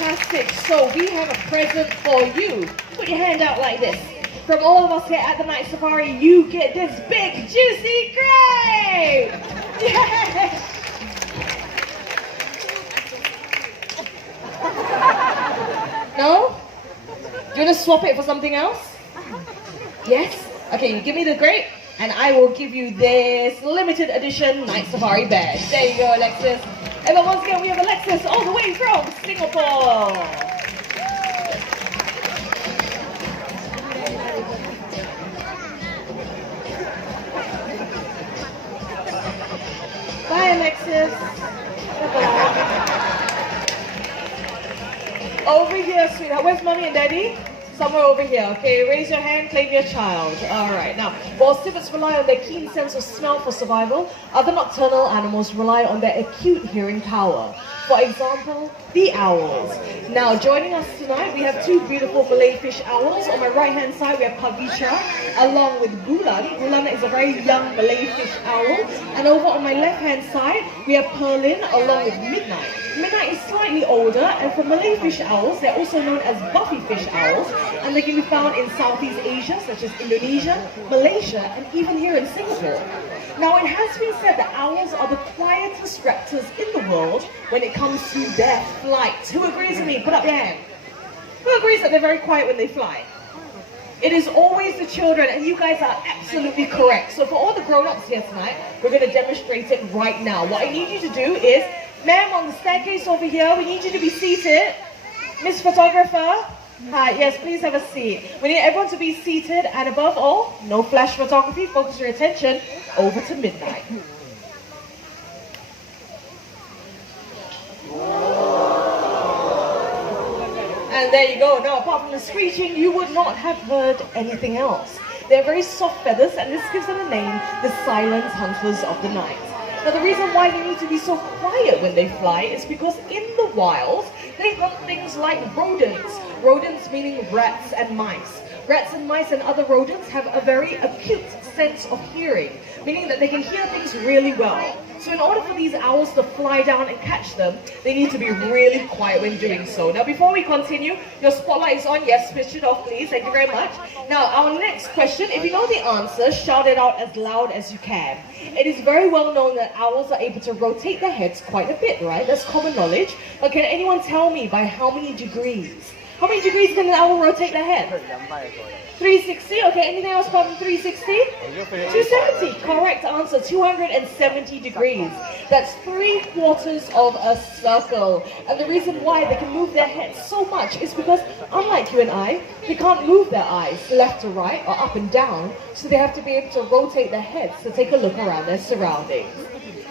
Fantastic. So we have a present for you. Put your hand out like this. From all of us here at the Night Safari, you get this big, juicy grape! Yeah. No? Do you want to swap it for something else? Yes? Okay, you give me the grape, and I will give you this limited edition Night Safari badge. There you go, Alexis. And then once again, we have Alexis all the way from Singapore. Bye, Alexis. Bye-bye. Over here, sweetheart. Where's mommy and daddy? Somewhere over here. Okay, raise your hand, claim your child. All right. Now, while civets rely on their keen sense of smell for survival, other nocturnal animals rely on their acute hearing power. For example, the owls. Now, joining us tonight, we have two beautiful Malay fish owls. On my right-hand side, we have Pavitra, along with Bulan. Bulan is a very young Malay fish owl. And over on my left-hand side, we have Perlin, along with Midnight. Midnight is slightly older, and for Malay fish owls, they're also known as buffy fish owls, and they can be found in Southeast Asia, such as Indonesia, Malaysia, and even here in Singapore. Now, it has been said that owls are the quietest raptors in the world when it comes to their flight. Who agrees with me? Put up your hand. Who agrees that they're very quiet when they fly? It is always the children, and you guys are absolutely correct. So for all the grown-ups here tonight, we're going to demonstrate it right now. What I need you to do is, ma'am, on the staircase over here, we need you to be seated. Miss Photographer, hi, yes, please have a seat. We need everyone to be seated, and above all, no flash photography. Focus your attention over to Midnight. And there you go. Now, apart from the screeching, you would not have heard anything else. They're very soft feathers, and this gives them the name, the silent hunters of the night. Now, the reason why they need to be so quiet when they fly is because in the wild, they hunt things like rodents. Rodents meaning rats and mice. Rats and mice and other rodents have a very acute sense of hearing, meaning that they can hear things really well. So in order for these owls to fly down and catch them, they need to be really quiet when doing so. Now, before we continue, your spotlight is on. Yes, switch it off, please. Thank you very much. Now, our next question, if you know the answer, shout it out as loud as you can. It is very well known that owls are able to rotate their heads quite a bit, right? That's common knowledge. But can anyone tell me by how many degrees? How many degrees can an owl rotate their head? 360. Okay, anything else apart from 360? 270. Correct answer. 270 degrees. That's 3/4 of a circle. And the reason why they can move their heads so much is because, unlike you and I, they can't move their eyes left to right or up and down. So they have to be able to rotate their heads to take a look around their surroundings.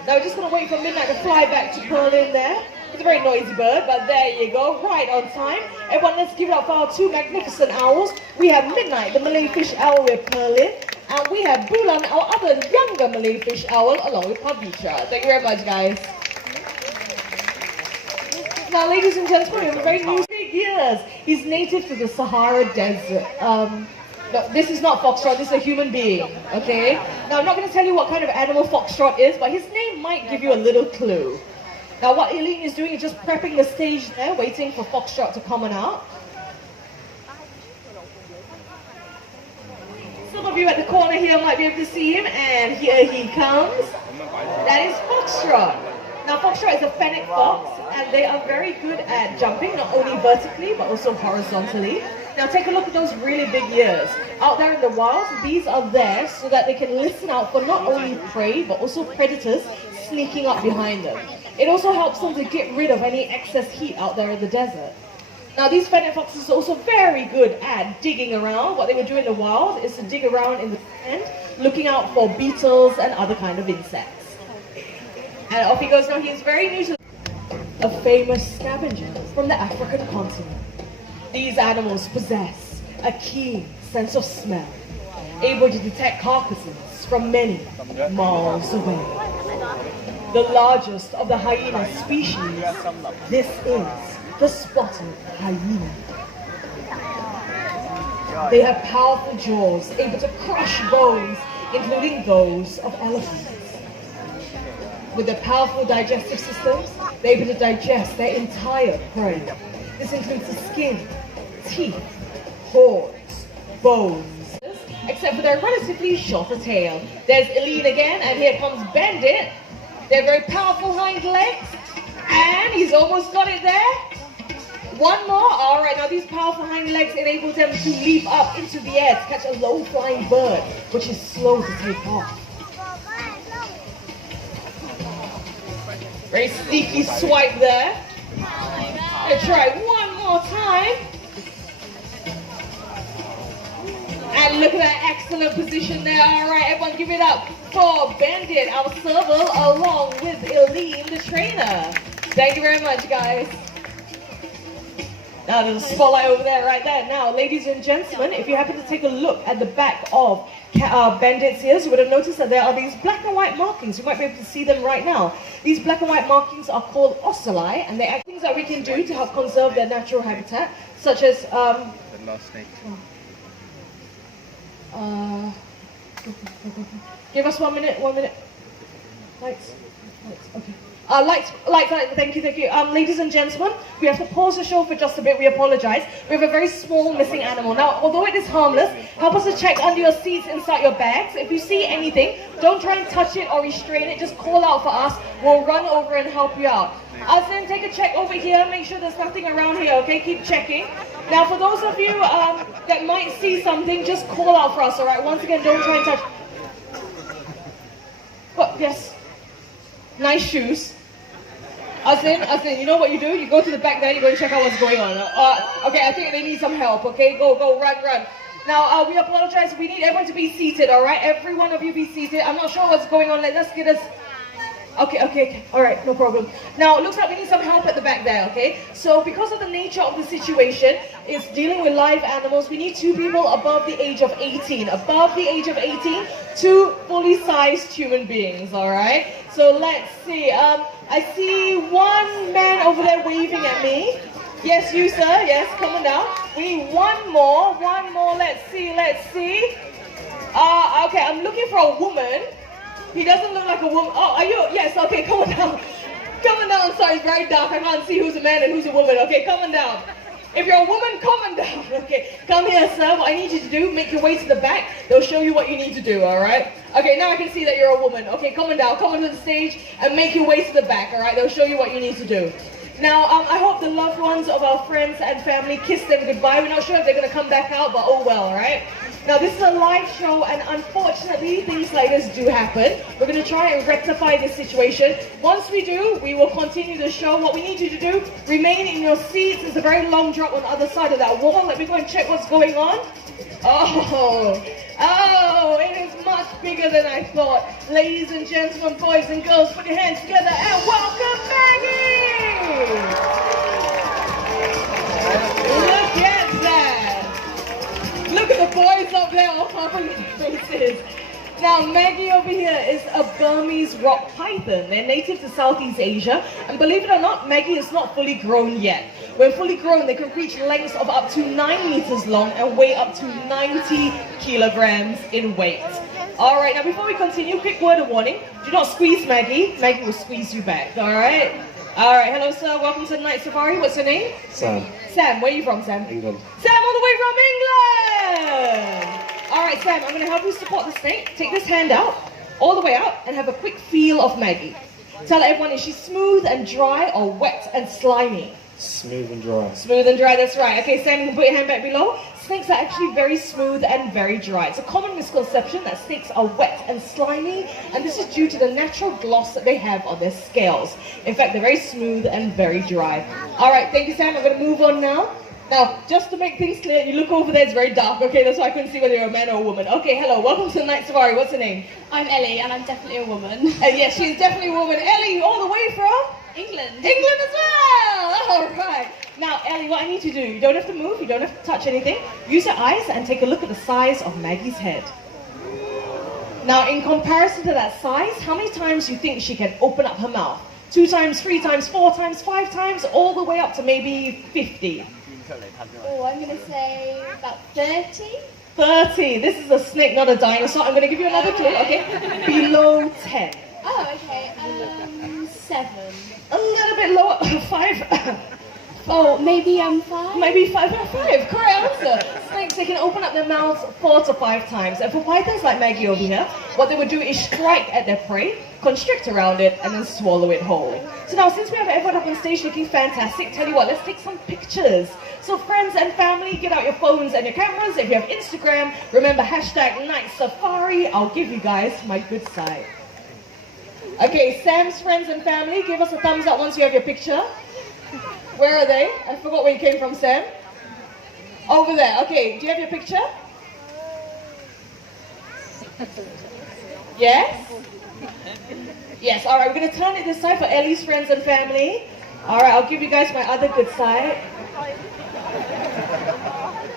Now we're just going to wait for Midnight to fly back to Perlin there. It's a very noisy bird, but there you go, right on time. Everyone, let's give it up for our two magnificent owls. We have Midnight, the Malay fish owl with Perlin, and we have Bulan, our other younger Malay fish owl, along with Pavitra. Thank you very much, guys. Now, ladies and gentlemen, we have a very new big ears. He's native to the Sahara Desert. No, this is not Foxtrot, this is a human being, okay? Now, I'm not going to tell you what kind of animal Foxtrot is, but his name might give you a little clue. Now, what Eileen is doing is just prepping the stage there, waiting for Foxtrot to come on out. Some of you at the corner here might be able to see him, and here he comes. That is Foxtrot. Now, Foxtrot is a fennec fox, and they are very good at jumping, not only vertically, but also horizontally. Now, take a look at those really big ears. Out there in the wild, these are there so that they can listen out for not only prey, but also predators sneaking up behind them. It also helps them to get rid of any excess heat out there in the desert. Now, these fennec foxes are also very good at digging around. What they would do in the wild is to dig around in the sand, looking out for beetles and other kind of insects. And off he goes. Now, he is very new to a famous scavenger from the African continent. These animals possess a keen sense of smell, able to detect carcasses from many miles away. The largest of the hyena species, this is the spotted hyena. They have powerful jaws, able to crush bones, including those of elephants. With their powerful digestive systems, they're able to digest their entire prey. This includes the skin, teeth, horns, bones, except for their relatively shorter tail. There's Eileen again, and here comes Bandit. They're very powerful hind legs, and he's almost got it there. One more. All right, now these powerful hind legs enable them to leap up into the air to catch a low-flying bird, which is slow to take off. Very sneaky swipe there. Let's try one more time. And look at that excellent position there. All right, everyone give it up for Bandit, our server, along with Eileen, the trainer. Thank you very much, guys. Now there's a spotlight over there, right there. Now, ladies and gentlemen, if you happen to take a look at the back of Bandit's ears, you would have noticed that there are these black and white markings. You might be able to see them right now. These black and white markings are called ocelli, and they are things that we can do to help conserve their natural habitat, such as the last snake. Give us 1 minute, 1 minute. Lights, okay. Lights, thank you. Ladies and gentlemen, we have to pause the show for just a bit. We apologize. We have a very small missing animal. Now, although it is harmless, help us to check under your seats, inside your bags. If you see anything, don't try and touch it or restrain it. Just call out for us. We'll run over and help you out. Then take a check over here. Make sure there's nothing around here, okay? Keep checking. Now, for those of you that might see something, just call out for us, all right? Once again, don't try and touch. But yes, nice shoes. Azin, you know what you do? You go to the back there, you go and check out what's going on. Okay, I think they need some help, okay? Go, run. Now, we apologize. We need everyone to be seated, all right? Every one of you be seated. I'm not sure what's going on. Let's get us... Okay. All right, no problem. Now, it looks like we need some help at the back there, okay? So, because of the nature of the situation, it's dealing with live animals. We need 2 people above the age of 18. Above the age of 18, 2 fully sized human beings, all right? So, let's see. I see one man over there waving at me. Yes, you, sir. Yes, come on down. We need one more. Let's see. Okay, I'm looking for a woman. He doesn't look like a woman. Oh, are you? Yes, okay, come on down. I'm sorry, it's very dark. I can't see who's a man and who's a woman. Okay, come on down. If you're a woman, come on down. Okay, come here, sir. What I need you to do, make your way to the back. They'll show you what you need to do, all right? Okay, now I can see that you're a woman. Okay, come on down. Come onto the stage and make your way to the back, all right? They'll show you what you need to do. Now, I hope the loved ones of our friends and family kiss them goodbye. We're not sure if they're going to come back out, but oh well, all right? Now, this is a live show, and unfortunately, things like this do happen. We're going to try and rectify this situation. Once we do, we will continue the show. What we need you to do, remain in your seats. There's a very long drop on the other side of that wall. Let me go and check what's going on. Oh, it is much bigger than I thought. Ladies and gentlemen, boys and girls, put your hands together and welcome Maggie! Look at that! Look at the boys up there all covering their faces. Now, Maggie over here is a Burmese rock python. They're native to Southeast Asia. And believe it or not, Maggie is not fully grown yet. When fully grown, they can reach lengths of up to 9 meters long and weigh up to 90 kilograms in weight. All right, now before we continue, quick word of warning. Do not squeeze Maggie. Maggie will squeeze you back, all right? All right, hello, sir. Welcome to the Night Safari. What's your name? Sam. Sam, where are you from, Sam? England. Sam, all the way from England! All right, Sam, I'm going to help you support the snake. Take this hand out, all the way out, and have a quick feel of Maggie. Tell everyone, is she smooth and dry or wet and slimy? Smooth and dry. Smooth and dry, that's right. Okay, Sam, you can put your hand back below. Snakes are actually very smooth and very dry. It's a common misconception that snakes are wet and slimy, and this is due to the natural gloss that they have on their scales. In fact, they're very smooth and very dry. All right, thank you, Sam. I'm going to move on now. Now, just to make things clear, you look over there, it's very dark, okay? That's why I couldn't see whether you're a man or a woman. Okay, hello, welcome to the Night Safari. What's your name? I'm Ellie, and I'm definitely a woman. Yes, she's definitely a woman. Ellie, all the way from? England. England as well! All right. Now, Ellie, what I need you to do, you don't have to move, you don't have to touch anything. Use your eyes and take a look at the size of Maggie's head. Now, in comparison to that size, how many times do you think she can open up her mouth? 2 times, 3 times, 4 times, 5 times, all the way up to maybe 50. Oh, I'm going to say about 30. 30. This is a snake, not a dinosaur. I'm going to give you another clue, okay? Below 10. Oh, okay. 7. A little bit lower. 5. Oh, maybe I'm 5? Maybe 5 out of 5. Correct answer. Snakes, they can open up their mouths 4 to 5 times. And for pythons like Maggie over here, what they would do is strike at their prey, constrict around it, and then swallow it whole. So now, since we have everyone up on stage looking fantastic, tell you what, let's take some pictures. So friends and family, get out your phones and your cameras. If you have Instagram, remember hashtag Night Safari. I'll give you guys my good side. Okay, Sam's friends and family, give us a thumbs up once you have your picture. Where are they? I forgot where you came from, Sam. Over there. Okay, do you have your picture? Yes? Yes, all right, we're going to turn it this side for Ellie's friends and family. All right, I'll give you guys my other good side.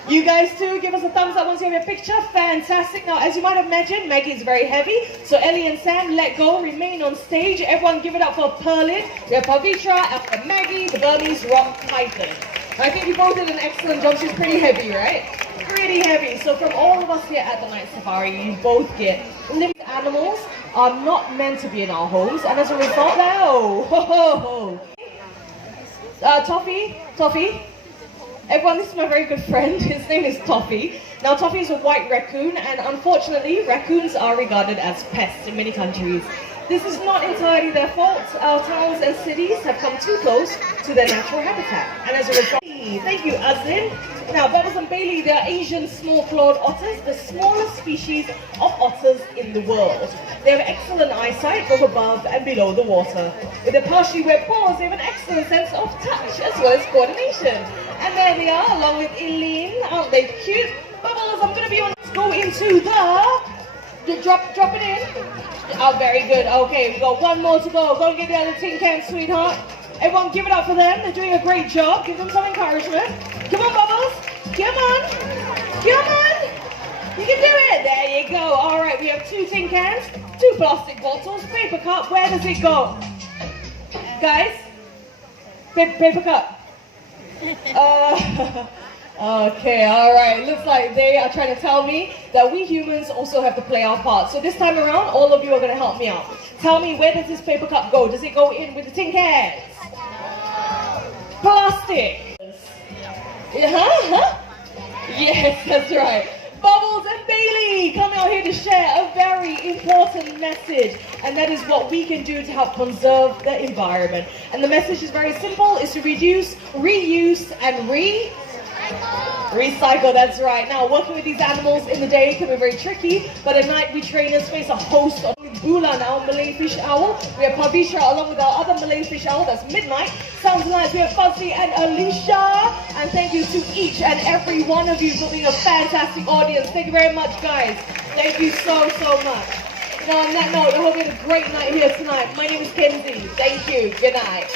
You guys too, give us a thumbs up once you have your picture. Fantastic. Now, as you might imagine, Maggie is very heavy. So Ellie and Sam, let go, remain on stage. Everyone give it up for Perlin. We have Pavitra, after Maggie, the Burmese rock python. I think you both did an excellent job. She's pretty heavy, right? Pretty heavy. So from all of us here at the Night Safari, you both get living animals are not meant to be in our homes. And as a result, no. Ho, ho, ho. Toffee. Everyone, this is my very good friend. His name is Toffee. Now, Toffee is a white raccoon, and unfortunately, raccoons are regarded as pests in many countries. This is not entirely their fault. Our towns and cities have come too close to their natural habitat. And as a result, thank you, Azlin. Now, Bubbles and Bailey, they are Asian small-clawed otters, the smallest species of otters in the world. They have excellent eyesight both above and below the water. With their partially webbed paws, they have an excellent sense of touch as well as coordination. And there they are, along with Eileen. Aren't they cute? Bubbles, I'm going to be on. Let's go into the... Drop it in. Oh, very good. Okay, we've got one more to go. Go and get the other tin can, sweetheart. Everyone, give it up for them. They're doing a great job. Give them some encouragement. Come on, Bubbles. Come on. Come on. You can do it. There you go. All right, we have 2 tin cans, 2 plastic bottles, paper cup. Where does it go? Guys? Paper cup. Okay, all right. Looks like they are trying to tell me that we humans also have to play our part. So this time around, all of you are going to help me out. Tell me, where does this paper cup go? Does it go in with the tin cans? Plastic. Yes, that's right. Bubbles and Bailey come out here to share a very important message, and that is what we can do to help conserve the environment. And the message is very simple: is to reduce, reuse, and recycle, that's right. Now, working with these animals in the day can be very tricky, but at night we trainers face a host of Bulan, our Malay fish owl. We have Pavitra along with our other Malay fish owl, that's Midnight. Sounds nice. We have Fuzzy and Alicia. And thank you to each and every one of you for being a fantastic audience. Thank you very much, guys. Thank you so much. Now, on that note, I hope you had a great night here tonight. My name is Kenzie. Thank you. Good night.